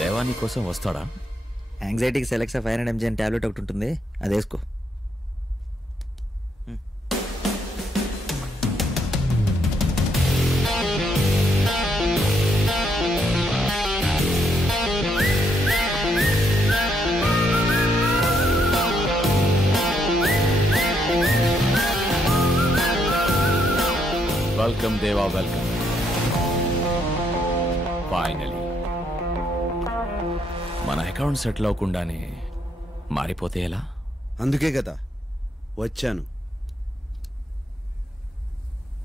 దేవాని కోసం వస్తాడా? యాంగ్జైటీకి సెలెక్సా 500 mg అని టాబ్లెట్ ఒకటి ఉంటుంది, అది వేసుకో. వెల్కమ్ దేవా, వెల్కమ్. ఫైనలీ మన అకౌంట్ సెటిల్ అవ్వకుండానే మారిపోతే ఎలా? అందుకే కదా వచ్చాను.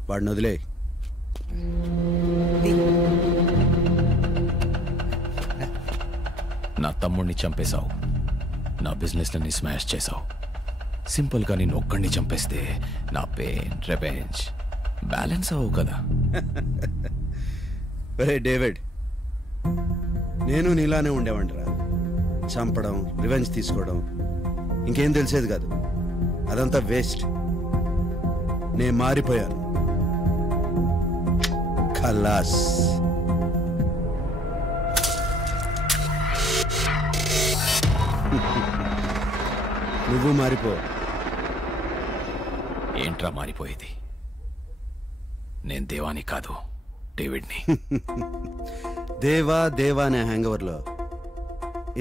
వాడిని వదిలే. నా తమ్ముడిని చంపేశావు, నా బిజినెస్లని స్మాష్ చేశావు. సింపుల్గా నేను ఒక్కడిని చంపేస్తే నా పెయిన్ రివెంజ్ బ్యాలెన్స్ అవ్వవు కదా. ఒరే డేవిడ్, నేను నీలానే ఉండేవాడిరా. చంపడం, రివెంజ్ తీసుకోవడం, ఇంకేం తెలిసేది కాదు. అదంతా వేస్ట్. నేను మారిపోయాను. ఖలాస్. నువ్వు మారిపో. ఏంట్రా మారిపోయేది? నేను దేవాని కాదు, డేవిడ్ని. దేవా దేవా అనే హ్యాంగవర్లో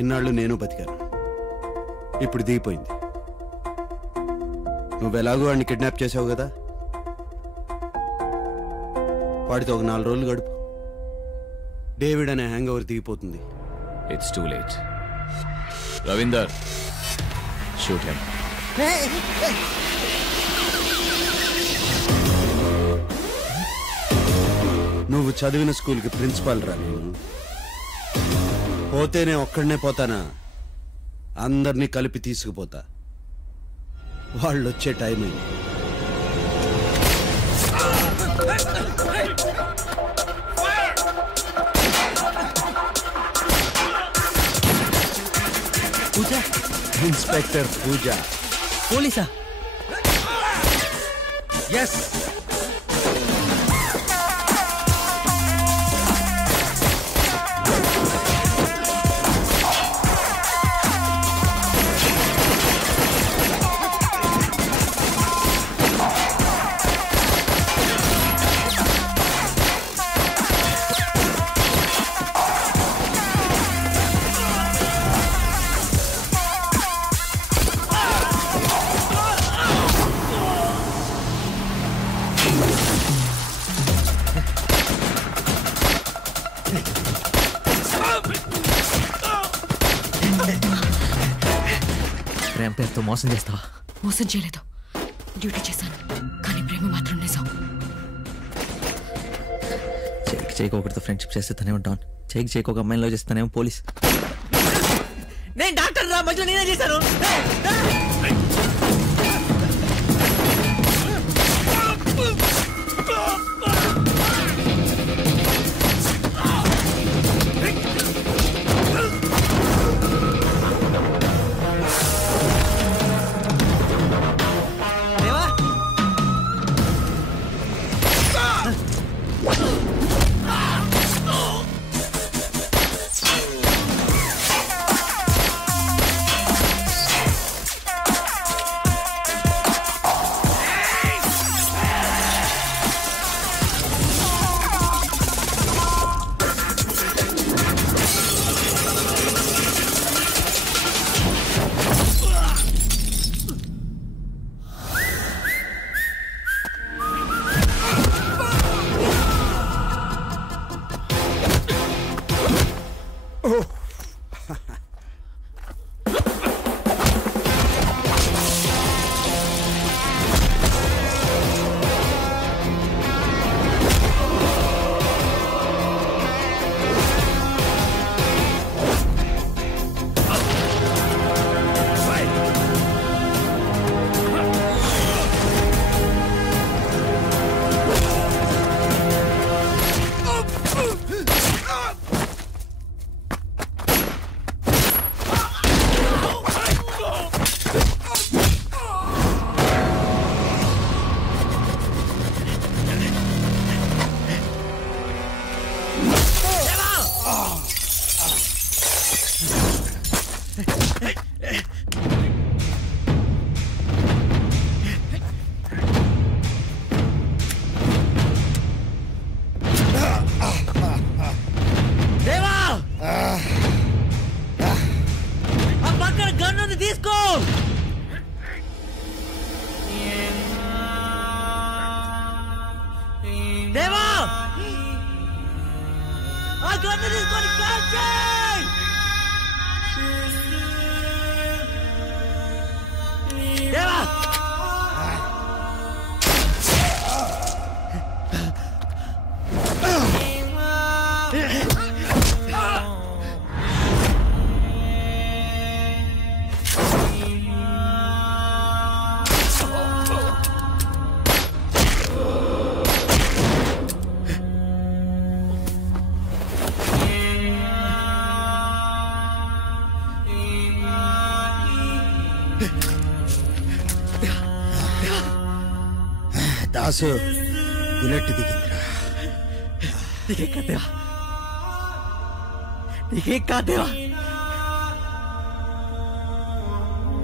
ఇన్నాళ్ళు నేను బతికాను. ఇప్పుడు దిగిపోయింది. నువ్వెలాగో వాడిని కిడ్నాప్ చేసావు కదా, వాడితో ఒక 4 రోజులు గడుపు. డేవిడ్ అనే హ్యాంగవర్ దిగిపోతుంది. It's too late. Ravinder, shoot him. నువ్వు చదివిన స్కూల్కి ప్రిన్సిపాల్ రా నేను. పోతేనే ఒక్కడనే పోతానా? అందరినీ కలిపి తీసుకుపోతా. వాళ్ళు వచ్చే టైం అయింది. పూజ, ఇన్స్పెక్టర్ పూజ. పోలీసా? ఎస్. ప్రేమ పేరుతో మోసం చేస్తావా? మోసం చేయలేదు, డ్యూటీ చేశాను. కానీ ప్రేమ మాత్రం నిజం. చేయికి ఒకటితో ఫ్రెండ్షిప్ చేస్తూనే ఉంటాను. చేయికి ఒక అమ్మాయిలో చేస్తానేమో పోలీస్. నేను డాక్టర్ రా, మధ్యలో నేనే చేశాను. దేవా ఆ పక్కన గన్ను తీసుకో. దేవా ఆ గన్ను తీసుకొని కాల్ చేయి. దేవా దాసు బుల్లెట్ దిగిందిరా. నీకే కాదేవా,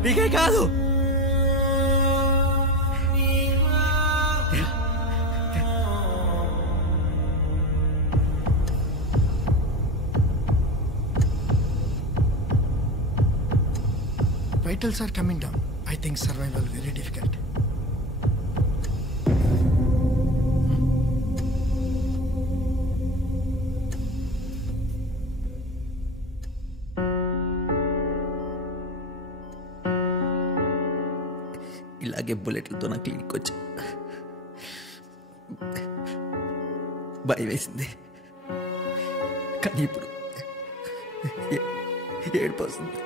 నీకే కాదు. Vitals are coming down. I think survival very difficult. ఇలాగే బుల్లెట్లతో నా క్లినిక్ వచ్చా. భయం వేసింది, కానీ ఇప్పుడు ఏడుపు వస్తుంది.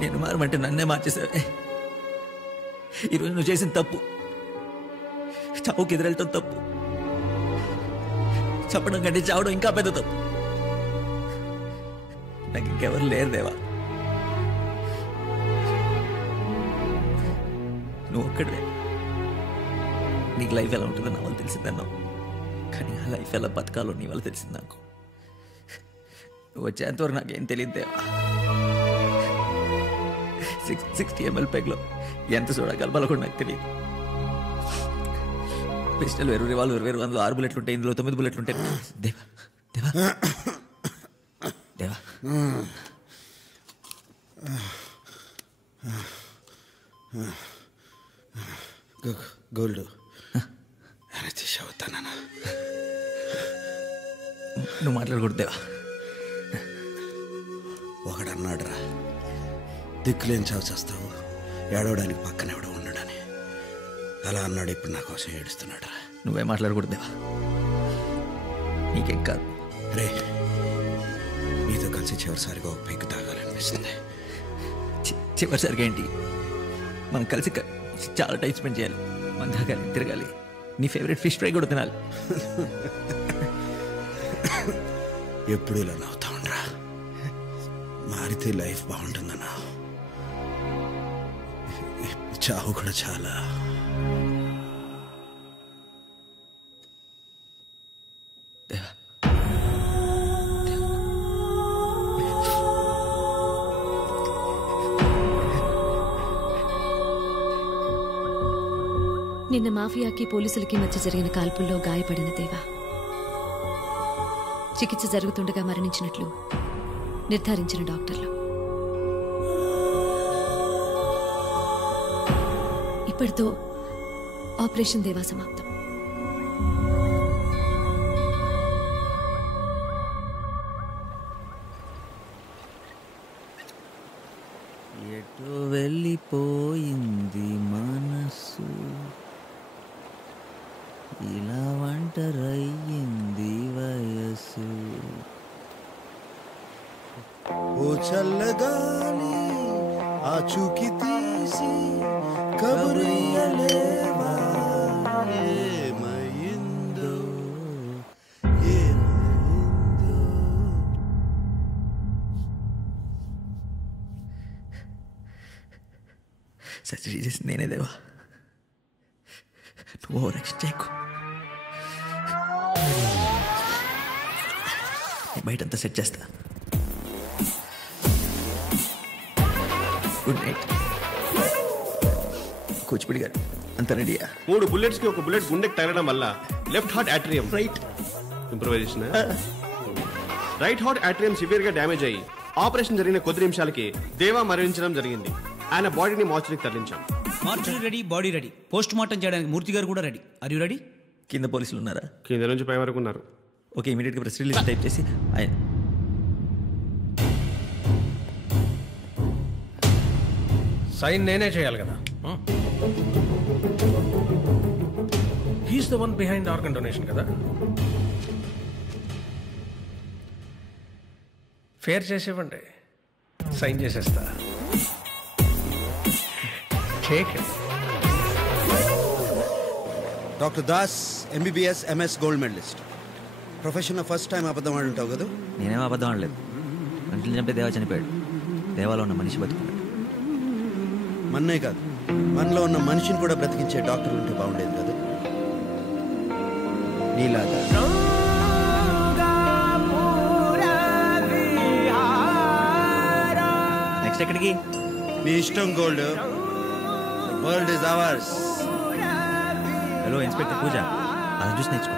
నేను మారమంటే నన్నే మార్చేసావే. ఈరోజు నువ్వు చేసిన తప్పు, చావుకి ఎదురెళ్ళటం తప్పు, చెప్పడం కంటే చావడం ఇంకా పెద్ద తప్పు. నాకు ఇంకెవరు లేరు దేవా, నువ్వు ఒక్కడే. నీకు లైఫ్ ఎలా ఉంటుందో నా వాళ్ళు తెలిసిందన్నావు, కానీ ఆ లైఫ్ ఎలా బతకాలో నీ వల్ల తెలిసింది నాకు. నువ్వు వచ్చేంతవరకు నాకేం తెలియదు దేవా. 60 ml పెగ్లో ఎంత సోడా కలపాలో కూడా నాకు తెలియదు. పిస్టల్ వేరు, రివాల్వర్ వేరు, అందులో 6 బుల్లెట్లు ఉంటాయి, ఇందులో 9 బుల్లెట్లు ఉంటాయి. దేవా దేవా దేవా గోల్డ్ అవుతానా? నువ్వు మాట్లాడకూడదు దేవా. ఒకడన్నాడురా, దిక్కులేని చావు చేస్తావు, ఏడవడానికి పక్కన ఎవడో ఉన్నాడని. అలా అన్నాడు, ఇప్పుడు నా కోసం ఏడుస్తున్నాడు రా. నువ్వే మాట్లాడకూడదు దేవా, నీకేం కాదు. రే, నీతో కలిసి చివరిసారిగా ఒక పెగ్గు తాగాలనిపిస్తుంది. చివరిసరిగా ఏంటి, మనం కలిసి చాలా టైం స్పెండ్ చేయాలి, మనం తాగాలి, తిరగాలి, నీ ఫేవరెట్ ఫిష్ ఫ్రై కూడా తినాలి. ఎప్పుడు ఇలా నవ్వుతా ఉండరా, మారితే లైఫ్ బాగుంటుందన్నా. చావు కూడా చాలా. నిన్న మాఫియాకి పోలీసులకి మధ్య జరిగిన కాల్పుల్లో గాయపడిన దేవా చికిత్స జరుగుతుండగా మరణించినట్లు నిర్ధారించిన డాక్టర్లు. ఇప్పటితో ఆపరేషన్ దేవా సమాప్తం. ఎటు వెళ్ళిపోయింది మనసు, ఇలా ఒంటరయ్యింది వయసు. ఓ చల్లగాలి ఆచూకి తీసి కబురియలేవా, ఏమైందో ఏమైందో. సర్జరీ చేసి నేనే దేవా, నువ్వు ఓవర్ యాక్షన్ చేయకు. బయటంతా సెట్ చేస్తా. Good night. కూచిపూడి గారు అంత రెడీయా? 3 bullets కి ఒక బుల్లెట్ గుండెకి తగలడం వల్ల left heart atrium right. Improvisation. Right heart atrium severe గా డ్యామేజ్ అయ్యి ఆపరేషన్ జరిగిన కొద్ది నిమిషాలకి దేవా మరణించడం జరిగింది. ఆయన బాడీని మార్చురికి తరలించాం. Mortuary ready, body ready. Post mortem చేయడానికి మూర్తి గారు కూడా రెడీ. Are you ready? కింద పోలీసులు ఉన్నారా? కింద నుంచి పై వరకు ఉన్నారు. ఓకే, ఇమీడియట్గా ప్రెస్ రిలీజ్ టైప్ చేసి సైన్ నేనే చేయాలి కదా. He's the one behind organ donation కదా. ఫేర్ చేసేవ్వండి, సైన్ చేసేస్తా. Doctor Das MBBS MS gold medallist. ప్రొఫెషన్లో ఫస్ట్ టైం అబద్ధం ఆడి ఉంటావు కదా. నేనేం అబద్ధం ఆడలేదు. గంటలు చంపే దేవా చనిపోయాడు. దేవాలో ఉన్న మనిషి బతుకున్నాడు. మన్నే కాదు, మనలో ఉన్న మనిషిని కూడా బ్రతికించే డాక్టర్ ఉంటే బాగుండేది కదా నీలాగా. నెక్స్ట్ ఎక్కడికి? నీ ఇష్టం gold. World is ours. Hello inspector Pooja, అలా చూసి నేర్చుకో.